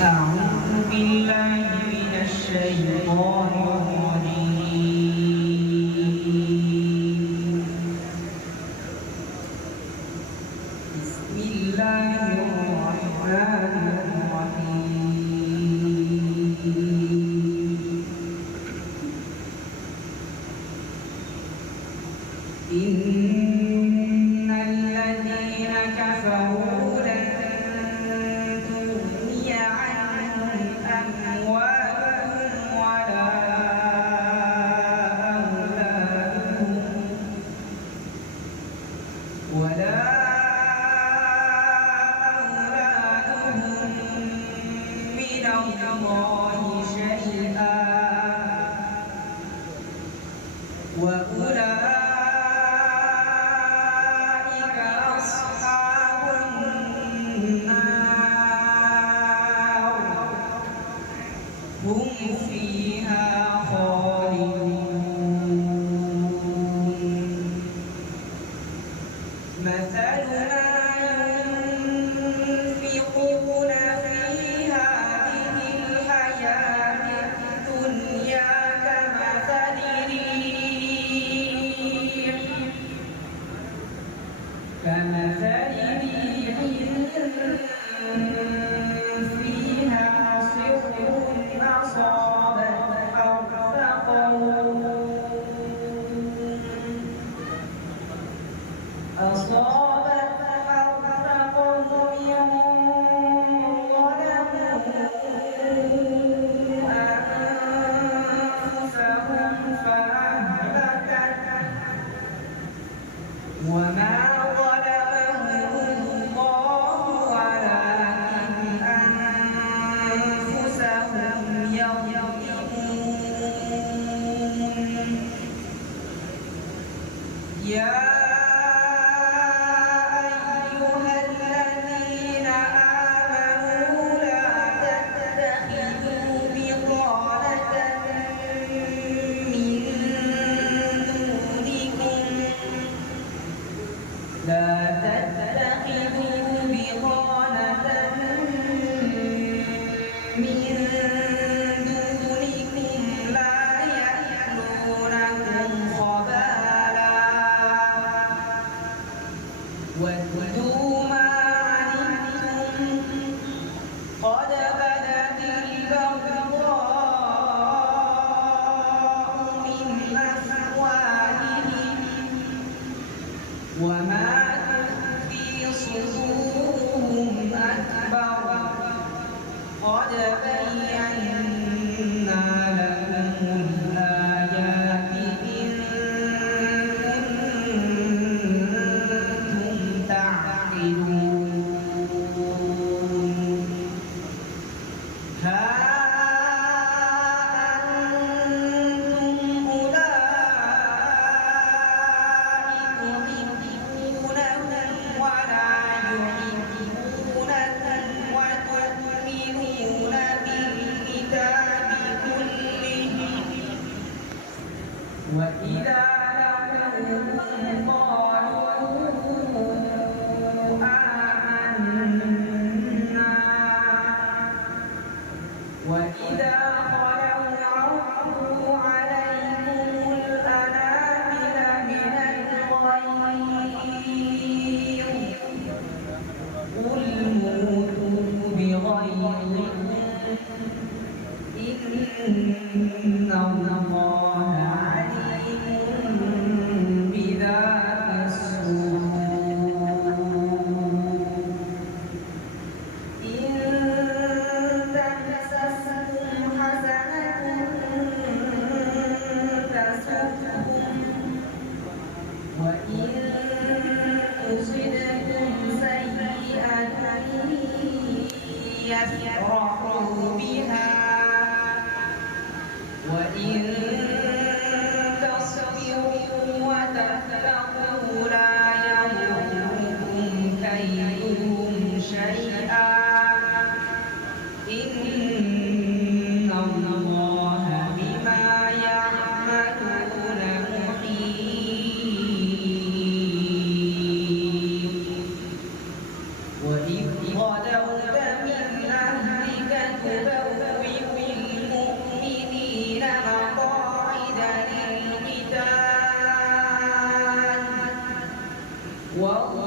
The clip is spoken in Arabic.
أعوذ بالله من الشيطان الرجيم. بسم الله الرحمن الرحيم. إن الذين كفروا لن تغني عنهم أموالهم ولا أولادهم من الله شيئا وأولئك أصحاب النار هم فيها خالدون. مثل ما ينفقون في هذه الحياة الدنيا كمثل ريح فيها صر أصابت حرث قوم ظلموا أنفسهم فأهلكت وما ظلمهم الله ولكن أنفسهم يظلمون. يا أيها الذين آمنوا لا تتخذوا بطانة من دونكم لا يألونكم خبالا ودوا ما عنتم قد بدت البغضاء من أفواههم وما تخفي صدورهم أكبر قد بينا لكم الآيات إن كنتم تعقلون. ها أنتم أولئك تحبونهم ولا يحبونكم وتؤمنون بالكتاب كله وإذا لقوكم قالوا آمنا وإذا خلوا عرضوا عليكم الأنامل من الغيظ قل موتوا بغيظكم إن الله عليم بذات الصدور. إن تمسسكم حسنة تسؤهم وإن تصبكم سيئة يفرحوا بها وإن تصبروا وتتقوا لا يضركم كيدهم شيئا إن الله بما يعملون محيط. وإذ غدوت من أهلك والله